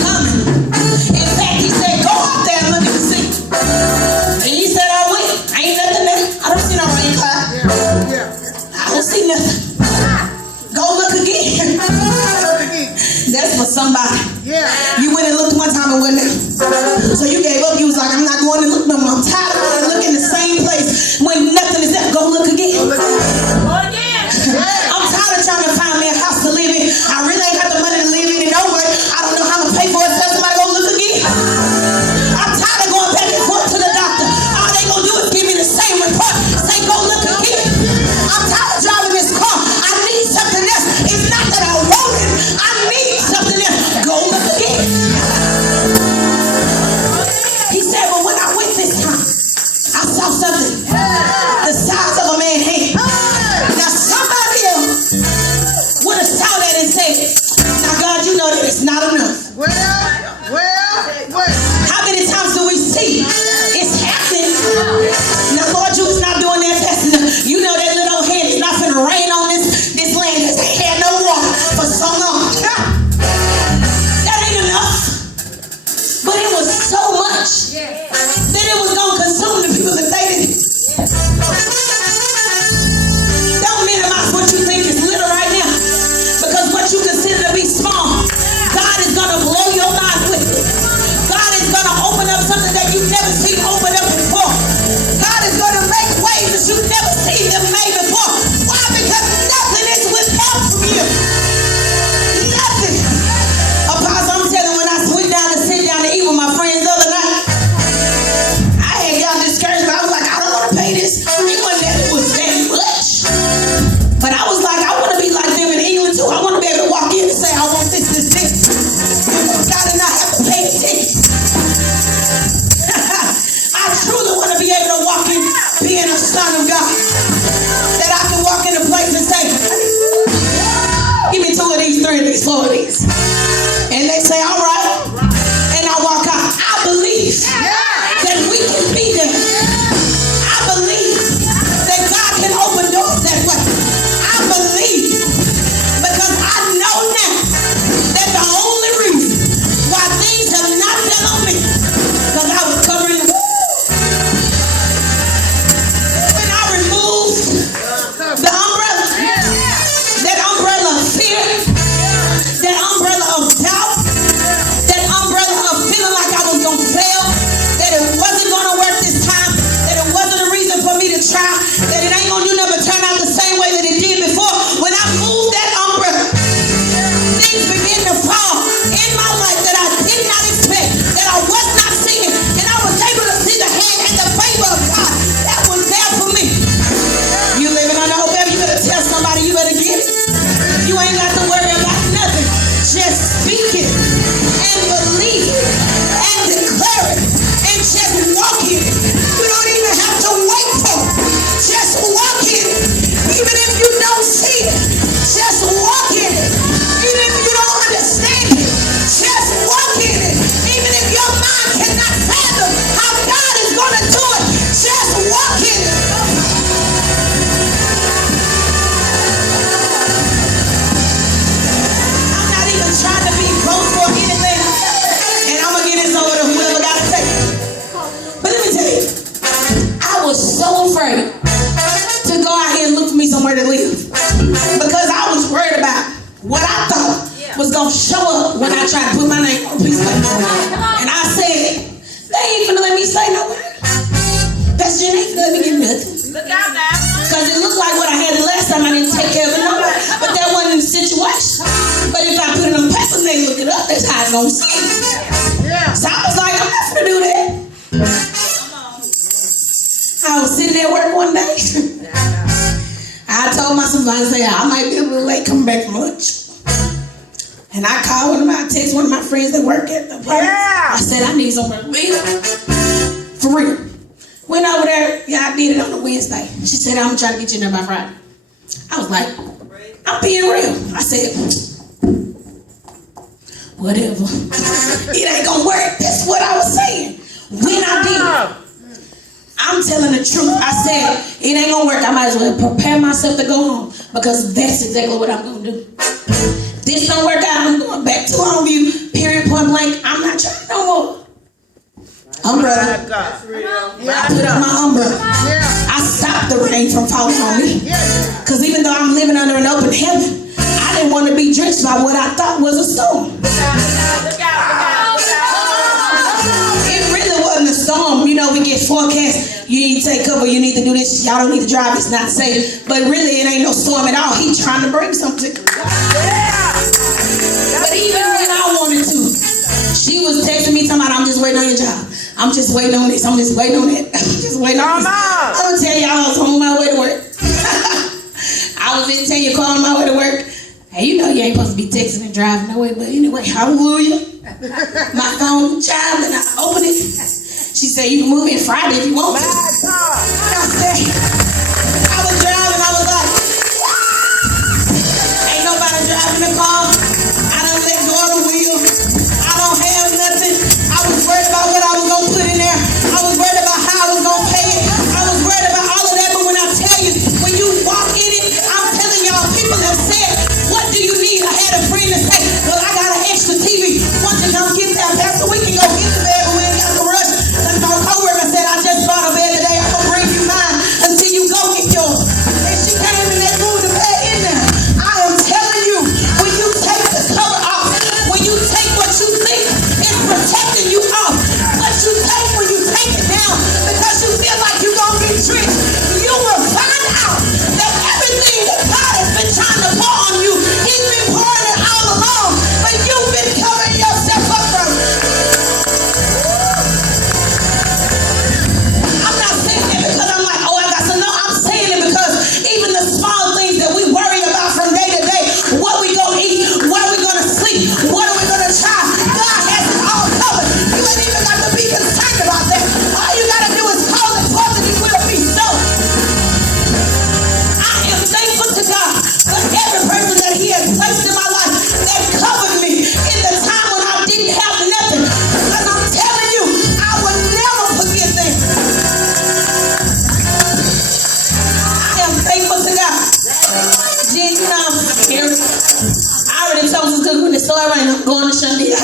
Coming. In fact, he said, go out there and look at the sea. And he said, I went. Ain't nothing there. I don't see no rain cloud. I don't see nothing. Go look again. That's for somebody. You went and looked one time and wasn't there. So you gave up. You was like, I'm not going to look no more. I'm tired of going to look in the same place when nothing is there. Go look again. I'm tired of trying to find me a house to live in. I really ain't got the money to live in it nowhere. I don't know how to pay for it. Tell somebody go look again. I'm tired of going back and forth to the doctor. All they gonna do is give me the same report. Say go look again. I'm tired of driving this car. I need something else. It's not that I want it. I need something else. Go look again. He said, but when I went this time, I saw something the size of a man's hand. Now somebody else would have saw that and said, now God, you know that it's not enough. How many times do we see it's happening? Now Lord, you is not doing that fast enough. You know that little hand is not going to rain on this land that's had no water for so long. That ain't enough. But it was so much that it was going to consume the people that they didn't. Don't minimize what you think is little right now. Because what you consider to be small, God is going to blow your mind with it. God is going to open up something that you've never seen open up before. God is going to make ways that you've never seen them made before. Why? Because nothing is withheld from you. Nothing. Apostle, I'm telling you, when I went down and sit down to eat with my friends the other night, I had got discouraged, but I was like, I don't want to pay this. It wasn't that it was very much. But I was like, I want to be like them in England too. I want to be able to walk in and say, I want this. God did not have to pay the ticket. I truly want to be able to walk in being a son of God. That I can walk in a place and say, give me 2 of these, 3 of these, 4 of these. And they say, all right. And I walk out. I believe that we can be there. I believe that God can open doors that way. I believe because I know now that the only reason why things have not been on me because I was covering them. When I removed the umbrella, that umbrella of fear, that umbrella of doubt, that umbrella of feeling like I was going to fail, that it wasn't going to work this time, that it wasn't a reason for me to try, that it ain't going to do nothing but turn out the same way that it did before. When I moved that umbrella, things began to fall in my life that I did not expect, that I was not seeing, and I was able to see the hand and the favor of God that was there for me. You living on the hope, baby, you better tell somebody, you better get it. You ain't got to worry about nothing. Just speak it and believe it and declare it and just walk in it. You don't even have to wait for it. Just walk in it. Even if you don't see it, just walk in it. Even if you don't understand it, just walk in it. Even if your mind cannot fathom how God is going to do it, just walk in it. I'm not even trying to be boastful or anything, and I'm going to get this over to whoever got to take it. But let me tell you, I was so afraid to go out here and look for me somewhere to live because I was worried about what I thought was going to show up when I tried to put my name on a piece of paper. And I said, they ain't finna let me say no word. Pastor Jen ain't finna let me get nothing. Look out now. Because it looked like what I had the last time I didn't take care of it no way. But that wasn't the situation. But if I put it on paper and they look it up, that's how it's going to seem. So I was like, I'm not finna do that. I was sitting at work one day. I told my supervisor, I might be a little late coming back from lunch. And I called I text one of my friends that work at the place. I said, I need some work. For real. Went over there. I did it on a Wednesday. She said, I'm trying to get you in there by Friday. I was like, I'm being real. I said, whatever. It ain't gonna work. That's what I was saying. When I did, I'm telling the truth. I said, it ain't gonna work. I might as well prepare myself to go home because that's exactly what I'm gonna do. This don't work out. I'm going back to Longview umbrella. I put up my umbrella. I stopped the rain from falling on me. Because even though I'm living under an open heaven, I didn't want to be drenched by what I thought was a storm. It really wasn't a storm. You know, we get forecasts. You need to take cover. You need to do this. Y'all don't need to drive. It's not safe. But really, it ain't no storm at all. He's trying to bring something. But even when I wanted to, she was texting me talking about, I'm just waiting on your job. I'm just waiting on this. I'm just waiting on that. I'm just waiting on this. I'm going to tell y'all, I was on my way to work. I was in 10 car on my way to work. Hey, you know you ain't supposed to be texting and driving no way, but anyway, hallelujah. My phone chimed and I opened it. She said, you can move in Friday if you want to. I said, I was driving, I was like, ain't nobody driving the car. I done let go of the wheel. I don't have nothing. I was worried about what I was going to put in there. I was worried about how I was going to pay it. I was worried about all of that, but when I tell you, when you walk in it, I'm telling y'all, people have said, what do you need? I had a friend that say, well, I got an extra TV. Once you come get that, Pastor, we can go get the bed, but we ain't got to rush. That's my coworker said, I just bought a bed today. I'm going to bring you mine until you go get yours. And she came in that room to bed in there. I am telling you, when you take the cover off, when you take what you think is protecting you off, what you take when you take it down because you feel like you're going to get tricked, you will find out that everything that God has been trying to pour on you, He's been pouring it all along, but you've been covering yourself up from it. I'm not saying that because I'm like, oh, I got to know. I'm saying it because even the small things that we worry about from day to day, what we gonna eat, what are we gonna sleep, what are we gonna try, God has it all covered. You ain't even got to be concerned about that. All you gotta do is call it forth and it will be so. I am thankful to God for every person that He has placed in my life that covered me in the time when I didn't have nothing. Because I'm telling you, I will never forget them. I am thankful to God. Jen, you know, I already told us good when the story right now. I'm going to Sunday.